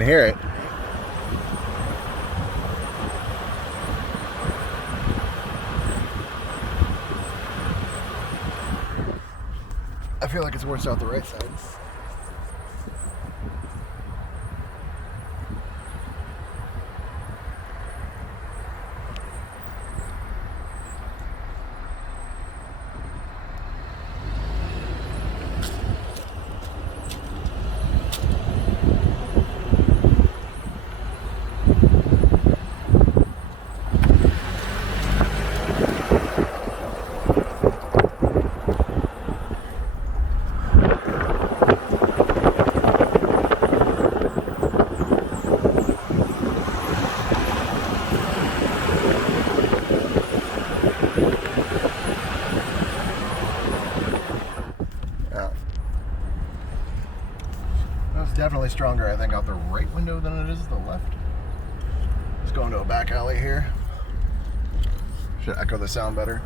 can hear it. I feel like it's worse out the right side. That's definitely stronger, I think, out the right window than it is the left. Let's go into a back alley here. Should echo the sound better.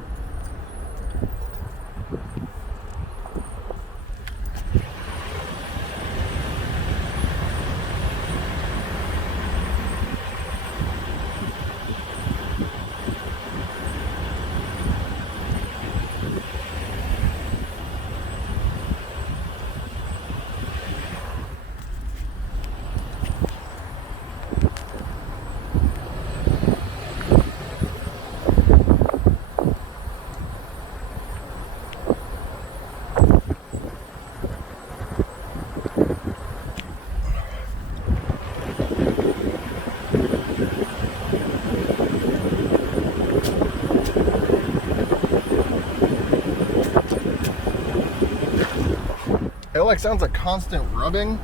It like sounds like constant rubbing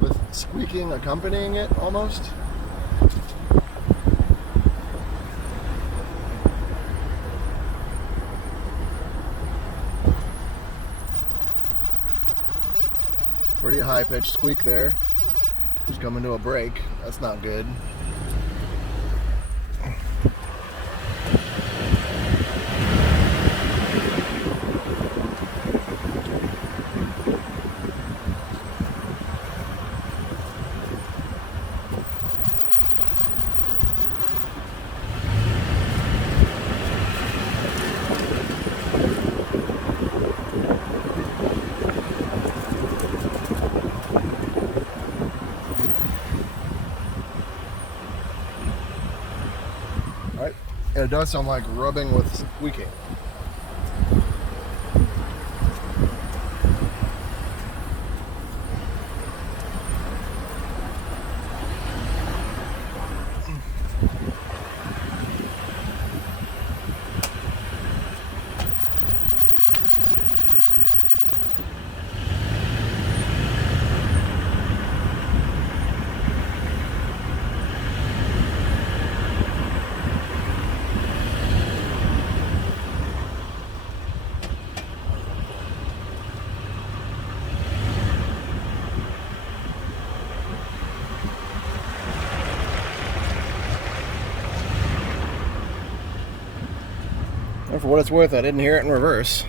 with squeaking accompanying it almost. Pretty high pitched squeak there. Just coming to a break. That's not good. Right? And it does sound like rubbing with squeaking. And for what it's worth, I didn't hear it in reverse.